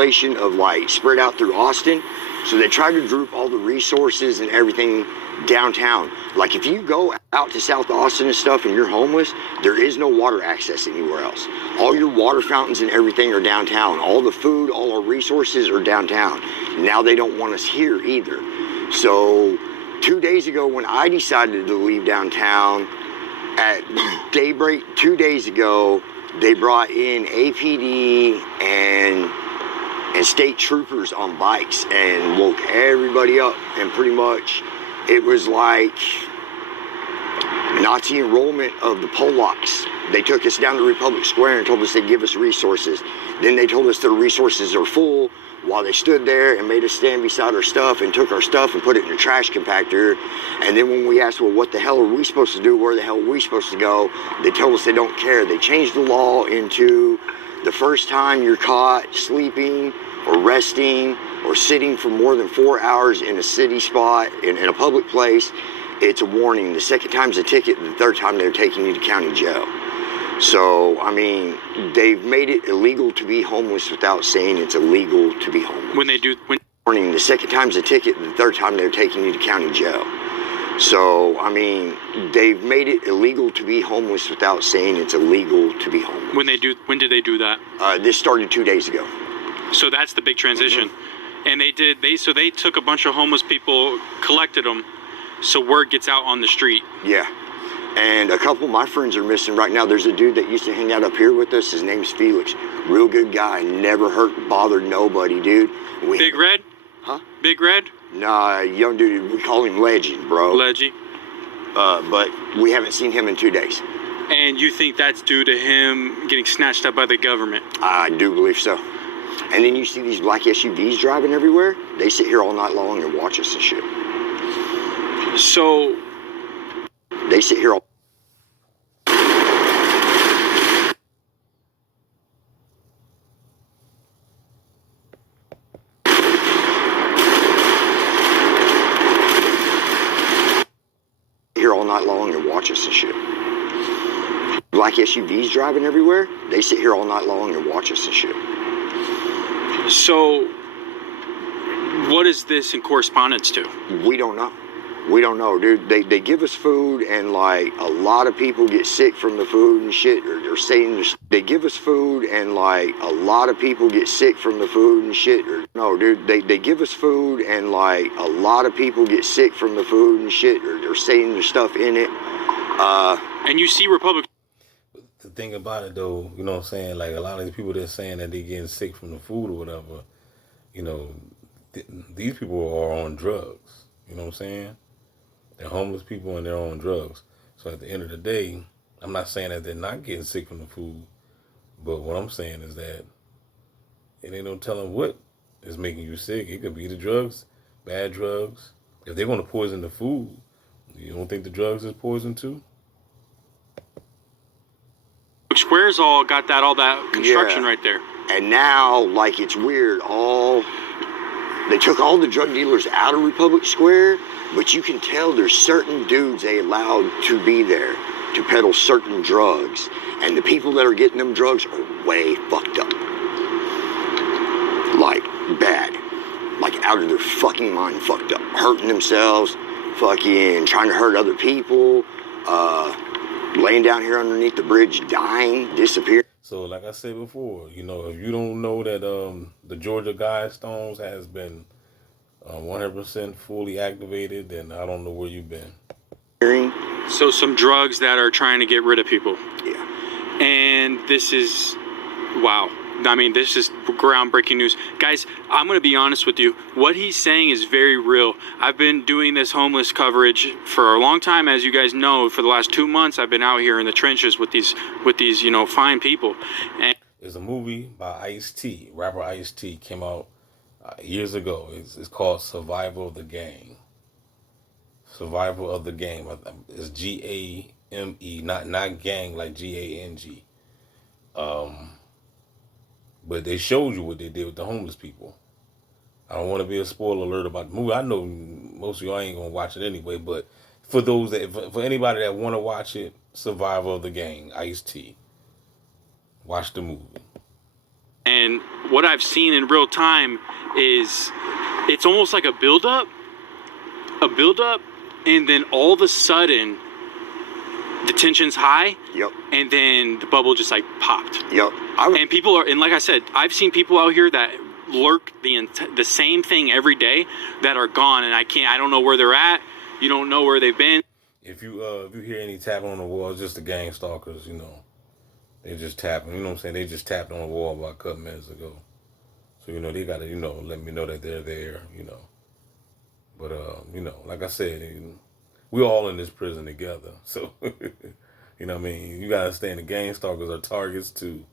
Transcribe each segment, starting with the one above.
population of like spread out through Austin. So they try to group all the resources and everything downtown. Like if you go out to South Austin and stuff and you're homeless, there is no water access anywhere else. All your water fountains and everything are downtown. All the food, all our resources are downtown. Now they don't want us here either. So 2 days ago when I decided to leave downtown at daybreak 2 days ago, they brought in APD and state troopers on bikes and woke everybody up, and pretty much it was like Nazi enrollment of the Polacks. They took us down to Republic Square and told us they'd give us resources. Then they told us their resources are full while they stood there and made us stand beside our stuff and took our stuff and put it in a trash compactor. And then when we asked, well, what the hell are we supposed to do? Where the hell are we supposed to go? They told us they don't care. They changed the law into the first time you're caught sleeping or resting or sitting for more than 4 hours in a city spot, in a public place, it's a warning. The second time's a ticket. The third time they're taking you to county jail. So, I mean, they've made it illegal to be homeless without saying it's illegal to be homeless. Warning, the second time's a ticket. The third time they're taking you to county jail. So, I mean, they've made it illegal to be homeless without saying it's illegal to be homeless. When did they do that? This started 2 days ago. So that's the big transition. And they took a bunch of homeless people, collected them, so word gets out on the street. Yeah. And a couple of my friends are missing right now. There's a dude that used to hang out up here with us. His name's Felix. Real good guy. Never bothered nobody, dude. Big Red? Huh? Big Red? Nah, young dude. We call him Legend, bro. Leggy. But we haven't seen him in 2 days. And you think that's due to him getting snatched up by the government? I do believe so. And then you see these black SUVs driving everywhere. They sit here all night long and watch us and shit. So they sit here all night long and watch us and shit. Black SUVs driving everywhere. They sit here all night long and watch us and shit. So what is this in correspondence to? We don't know. We don't know, dude. They give us food, and like a lot of people get sick from the food and shit. Or they're saying they give us food, and like a lot of people get sick from the food and shit. Or no, dude. They give us food, and like a lot of people get sick from the food and shit. Or they're saying there's stuff in it. And you see Republic. The thing about it, though, you know what I'm saying? Like a lot of these people that's saying that they getting sick from the food or whatever, you know, these people are on drugs. You know what I'm saying? They're homeless people and they're on drugs. So at the end of the day, I'm not saying that they're not getting sick from the food, but what I'm saying is that it ain't no telling what is making you sick. It could be the drugs, bad drugs. If they're going to poison the food, you don't think the drugs is poison too? Square's all got all that construction right there. And now, like, it's weird. They took all the drug dealers out of Republic Square, but you can tell there's certain dudes they allowed to be there to peddle certain drugs. And the people that are getting them drugs are way fucked up. Like, bad. Like, out of their fucking mind fucked up. Hurting themselves, fucking trying to hurt other people, laying down here underneath the bridge, dying, disappearing. So, like I said before, you know, if you don't know that the Georgia Guidestones has been 100% fully activated, then I don't know where you've been. So some drugs that are trying to get rid of people. Yeah. And this is, wow. I mean, this is groundbreaking news. Guys, I'm going to be honest with you. What he's saying is very real. I've been doing this homeless coverage for a long time. As you guys know, for the last 2 months, I've been out here in the trenches with these, you know, fine people. And there's a movie by Ice-T, rapper Ice-T, came out years ago. It's called Survival of the Gang. Survival of the Game. It's G-A-M-E, not gang like G-A-N-G. But they showed you what they did with the homeless people. I don't want to be a spoiler alert about the movie. I know most of y'all ain't going to watch it anyway, but for those for anybody that want to watch it, Survival of the Gang, Ice-T. Watch the movie. And what I've seen in real time is it's almost like a buildup, and then all of a sudden the tension's high. Yep. And then the bubble just like popped. Yep. And people are, and like I said, I've seen people out here that lurk the same thing every day that are gone, and I don't know where they're at. You don't know where they've been. If you hear any tapping on the wall, it's just the gang stalkers, you know. They just tapping, you know what I'm saying? They just tapped on the wall about a couple minutes ago. So, you know, they gotta, you know, let me know that they're there, you know. But you know, like I said, we're all in this prison together. So you know what I mean? You gotta understand the gang stalkers are targets too.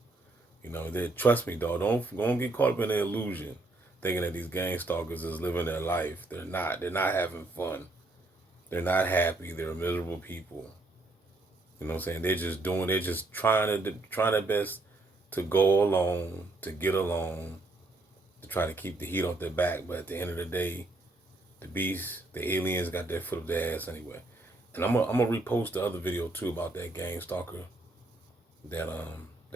You know, trust me, dog, don't get caught up in the illusion thinking that these gang stalkers is living their life. They're not having fun. They're not happy. They're miserable people. You know what I'm saying? They're just trying their best to go along, to get along, to try to keep the heat off their back. But at the end of the day, the beast, the aliens got their foot up their ass anyway. And I'm gonna repost the other video too about that gang stalker that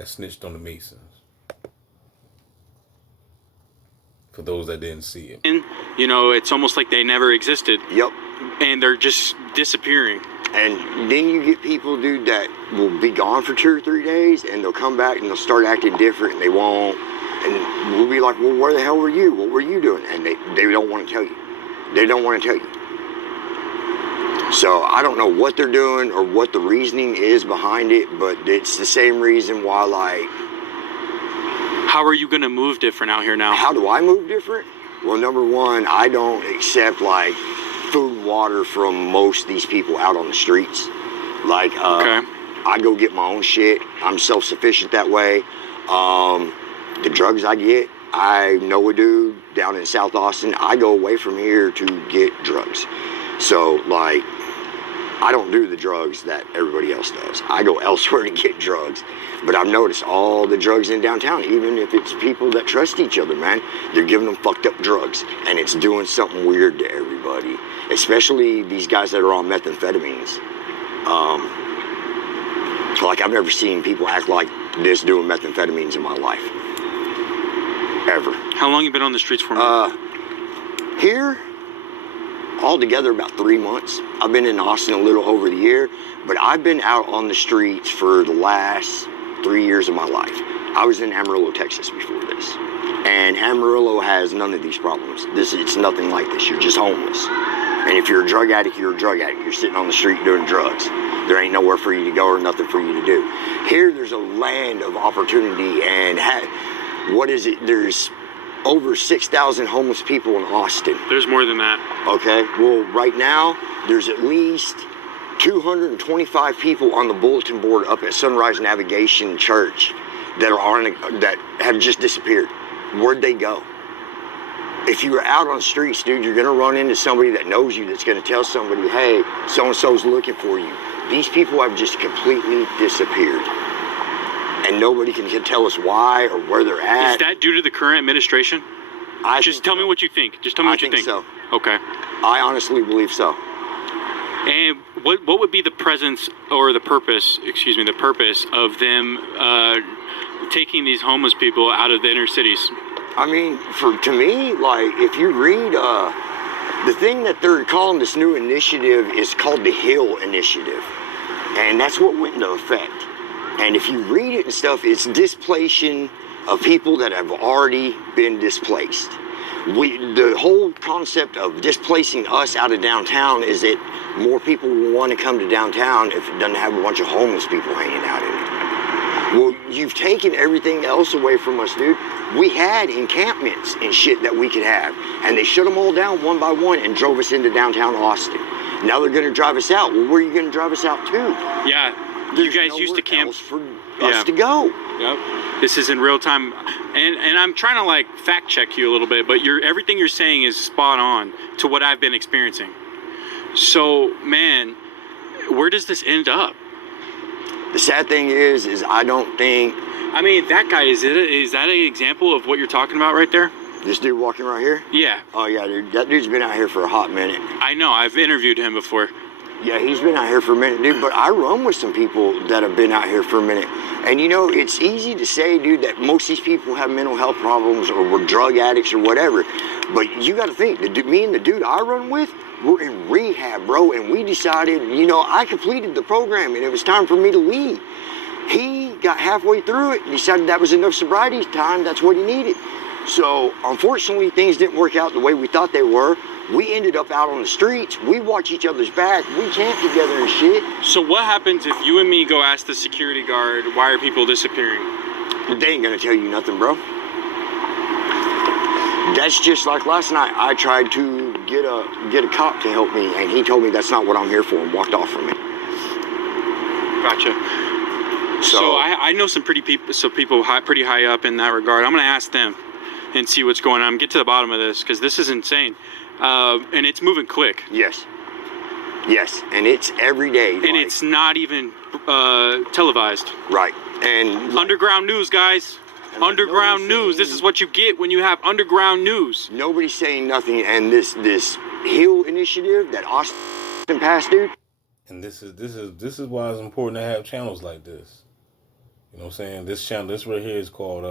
snitched on the Masons. For those that didn't see it. You know, it's almost like they never existed. Yep. And they're just disappearing. And then you get people, dude, that will be gone for 2 or 3 days, and they'll come back and they'll start acting different, and they won't. And we'll be like, well, where the hell were you? What were you doing? And they don't want to tell you. They don't want to tell you. So I don't know what they're doing or what the reasoning is behind it, but it's the same reason why, like... How are you going to move different out here now? How do I move different? Well, number one, I don't accept, like, food and water from most of these people out on the streets. Like, okay. I go get my own shit. I'm self-sufficient that way. The drugs I get, I know a dude down in South Austin. I go away from here to get drugs. So, like, I don't do the drugs that everybody else does. I go elsewhere to get drugs. But I've noticed all the drugs in downtown, even if it's people that trust each other, man, they're giving them fucked up drugs. And it's doing something weird to everybody. Especially these guys that are on methamphetamines. Like, I've never seen people act like this doing methamphetamines in my life. Ever. How long you been on the streets for? Here, altogether about 3 months. I've been in Austin a little over the year, but I've been out on the streets for the last 3 years of my life. I was in Amarillo, Texas before this. And Amarillo has none of these problems. It's nothing like this. You're just homeless. And if you're a drug addict, you're a drug addict. You're sitting on the street doing drugs. There ain't nowhere for you to go or nothing for you to do. Here, there's a land of opportunity, and there's over 6,000 homeless people in Austin. There's more than that. Okay, well, right now, there's at least 225 people on the bulletin board up at Sunrise Navigation Church that have just disappeared. Where'd they go? If you were out on the streets, dude, you're gonna run into somebody that knows you that's gonna tell somebody, hey, so-and-so's looking for you. These people have just completely disappeared. And nobody can tell us why or where they're at. Is that due to the current administration? Just tell me what you think. Just tell me what you think. I think so. Okay. I honestly believe so. And what would be the presence or the purpose of them taking these homeless people out of the inner cities? I mean, to me, like, if you read, the thing that they're calling this new initiative is called the Hill Initiative. And that's what went into effect. And if you read it and stuff, it's displacing of people that have already been displaced. The whole concept of displacing us out of downtown is that more people will want to come to downtown if it doesn't have a bunch of homeless people hanging out in it. Well, you've taken everything else away from us, dude. We had encampments and shit that we could have, and they shut them all down one by one and drove us into downtown Austin. Now they're going to drive us out. Well, where are you going to drive us out to? Yeah. There's you guys used to camp for us to go. Yep. This is in real time, and I'm trying to like fact check you a little bit, but everything you're saying is spot on to what I've been experiencing. So, man, where does this end up? The sad thing is I don't think. I mean, that guy is that an example of what you're talking about right there? This dude walking right here? Yeah. Oh yeah, dude. That dude's been out here for a hot minute. I know. I've interviewed him before. Yeah, he's been out here for a minute, dude. But I run with some people that have been out here for a minute. And you know, it's easy to say, dude, that most of these people have mental health problems or were drug addicts or whatever. But you got to think, me and the dude I run with, we're in rehab, bro. And we decided, you know, I completed the program and it was time for me to leave. He got halfway through it and decided that was enough sobriety time. That's what he needed. So unfortunately, things didn't work out the way we thought they were. We ended up out on the streets. We watch each other's back. We camp together and shit. So what happens if you and me go ask the security guard, why are people disappearing? They ain't gonna tell you nothing, bro. That's just like last night. I tried to get a cop to help me, and he told me that's not what I'm here for, and walked off from me. Gotcha. So I know some pretty high up in that regard. I'm gonna ask them and see what's going on. Get to the bottom of this because this is insane, and it's moving quick. Yes, and it's every day. And it's not even televised. Right. And underground news, guys. Underground news. This is what you get when you have underground news. Nobody's saying nothing. And this Hill initiative that Austin passed, dude. And this is why it's important to have channels like this. You know what I'm saying? This channel, this right here is called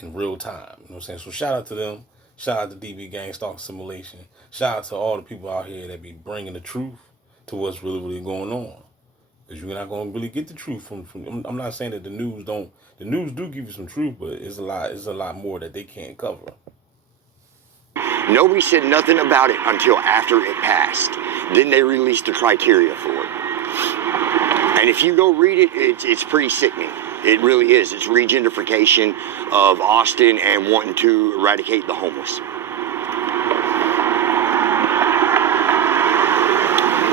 In Real Time. You know what I'm saying? So shout out to them. Shout out to DB Gang Stalker Simulation. Shout out to all the people out here that be bringing the truth to what's really going on. Because you're not going to really get the truth from I'm not saying that the news do give you some truth, but it's a lot more that they can't cover. Nobody said nothing about it until after it passed. Then they released the criteria for it. And if you go read it, it's pretty sickening. It really is. It's regentrification of Austin and wanting to eradicate the homeless.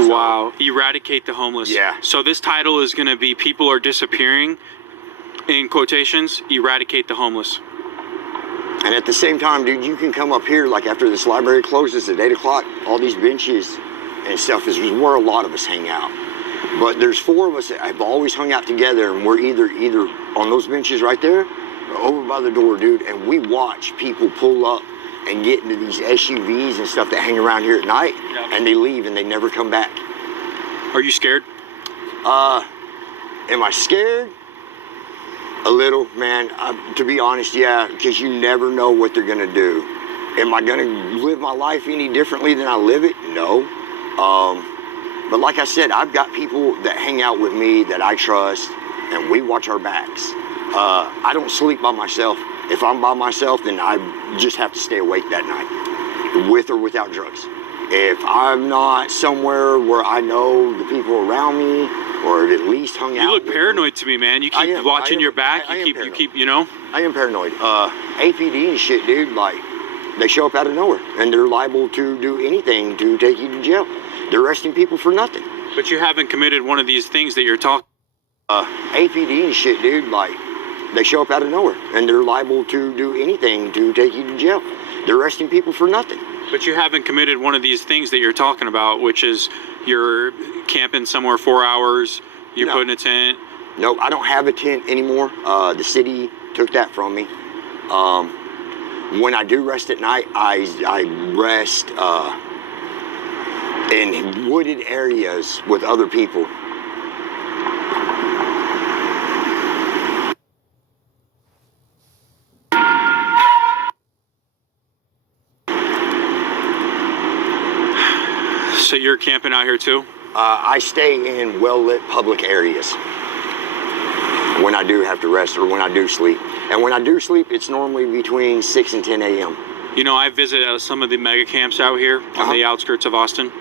Wow. Eradicate the homeless. Yeah. So this title is going to be People Are Disappearing, in quotations, eradicate the homeless. And at the same time, dude, you can come up here, like after this library closes at 8 o'clock, all these benches and stuff is where a lot of us hang out. But there's 4 of us that have always hung out together, and we're either on those benches right there or over by the door, dude, and we watch people pull up and get into these SUVs and stuff that hang around here at night, and they leave and they never come back. Are you scared? Am I scared? A little, man. To be honest, yeah, because you never know what they're gonna do. Am I gonna live my life any differently than I live it? No. But like I said, I've got people that hang out with me that I trust, and we watch our backs. I don't sleep by myself. If I'm by myself, then I just have to stay awake that night, with or without drugs. If I'm not somewhere where I know the people around me, or at least hung out. You look paranoid to me, man. You keep watching your back. You keep, you know. I am paranoid. APD and shit, dude. Like, they show up out of nowhere, and they're liable to do anything to take you to jail. They're arresting people for nothing. But you haven't committed one of these things that you're talking. APD and shit, dude. Like, they show up out of nowhere, and they're liable to do anything to take you to jail. They're arresting people for nothing. But you haven't committed one of these things that you're talking about, which is you're camping somewhere 4 hours, you're putting a tent. No, I don't have a tent anymore. The city took that from me. When I do rest at night, I rest in wooded areas with other people. So you're camping out here too? I stay in well-lit public areas when I do have to rest or when I do sleep. And when I do sleep, it's normally between 6 and 10 a.m. You know, I visit some of the mega camps out here on the outskirts of Austin.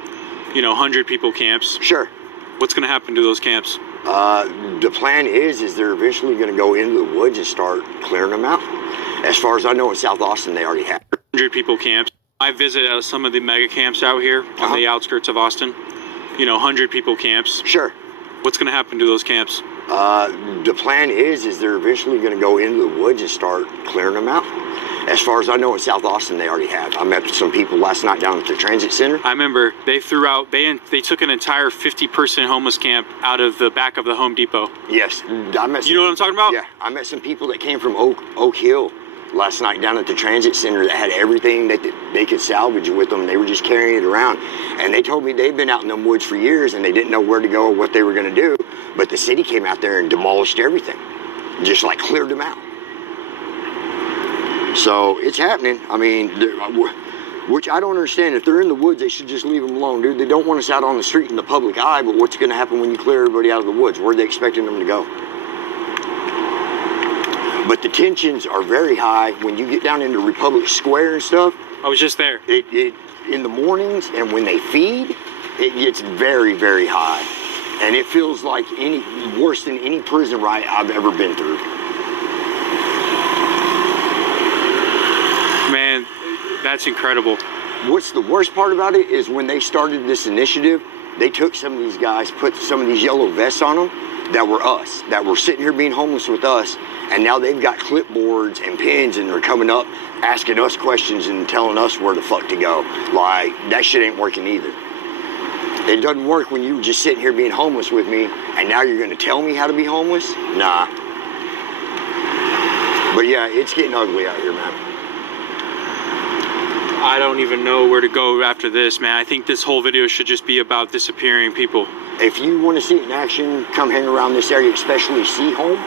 You know, 100 people camps. Sure. What's going to happen to those camps? The plan is they're eventually going to go into the woods and start clearing them out. As far as I know, in South Austin, they already have. 100 people camps. I visit some of the mega camps out here on the outskirts of Austin. You know, 100 people camps. Sure. What's going to happen to those camps? The plan is they're eventually going to go into the woods and start clearing them out. As far as I know, in South Austin, they already have. I met some people last night down at the transit center. I remember they threw out, they took an entire 50-person homeless camp out of the back of the Home Depot. Yes, I met. You know what I'm talking about? Yeah, I met some people that came from Oak Hill last night down at the transit center that had everything that they could salvage with them. They were just carrying it around, and they told me they've been out in them woods for years and they didn't know where to go or what they were going to do. But the city came out there and demolished everything, just like cleared them out. So it's happening. I mean, which I don't understand. If they're in the woods, they should just leave them alone, dude. They don't want us out on the street in the public eye. But what's going to happen when you clear everybody out of the woods? Where are they expecting them to go? But the tensions are very high when you get down into Republic Square and stuff. I was just there. It in the mornings and when they feed, it gets very, very high, and it feels like worse than any prison riot I've ever been through. Man, that's incredible. What's the worst part about it is when they started this initiative, they took some of these guys, put some of these yellow vests on them that were us, that were sitting here being homeless with us. And now they've got clipboards and pens and they're coming up asking us questions and telling us where the fuck to go. Like, that shit ain't working either. It doesn't work when you were just sitting here being homeless with me and now you're gonna tell me how to be homeless? Nah. But yeah, it's getting ugly out here, man. I don't even know where to go after this, man. I think this whole video should just be about disappearing people. If you want to see it in action, come hang around this area, especially Seaholm,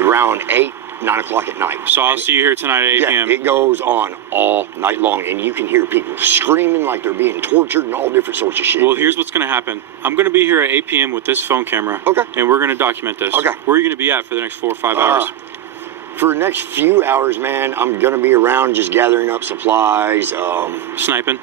around 8, 9 o'clock at night. So I'll see you here tonight at 8 p.m. It goes on all night long, and you can hear people screaming like they're being tortured and all different sorts of shit. Well, here's what's going to happen. I'm going to be here at 8 p.m. with this phone camera. Okay. And we're going to document this. Okay. Where are you going to be at for the next 4 or 5 hours? For the next few hours, man, I'm going to be around just gathering up supplies. Sniping?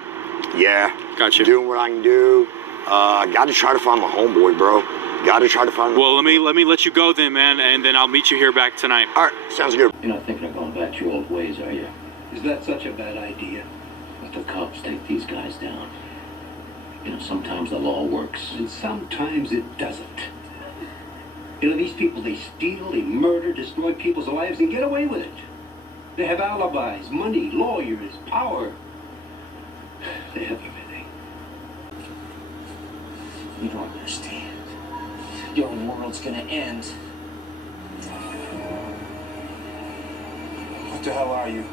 Yeah. Gotcha. Doing what I can do. Got to try to find my homeboy, bro. Got to try to find. Well, let me let you go then, man, and then I'll meet you here back tonight. All right, sounds good. You're not thinking of going back to your old ways, are you? Is that such a bad idea? Let the cops take these guys down. You know, sometimes the law works. And sometimes it doesn't. You know, these people, they steal, they murder, destroy people's lives, and get away with it. They have alibis, money, lawyers, power. They have everything. You don't understand. Your world's gonna end. What the hell are you?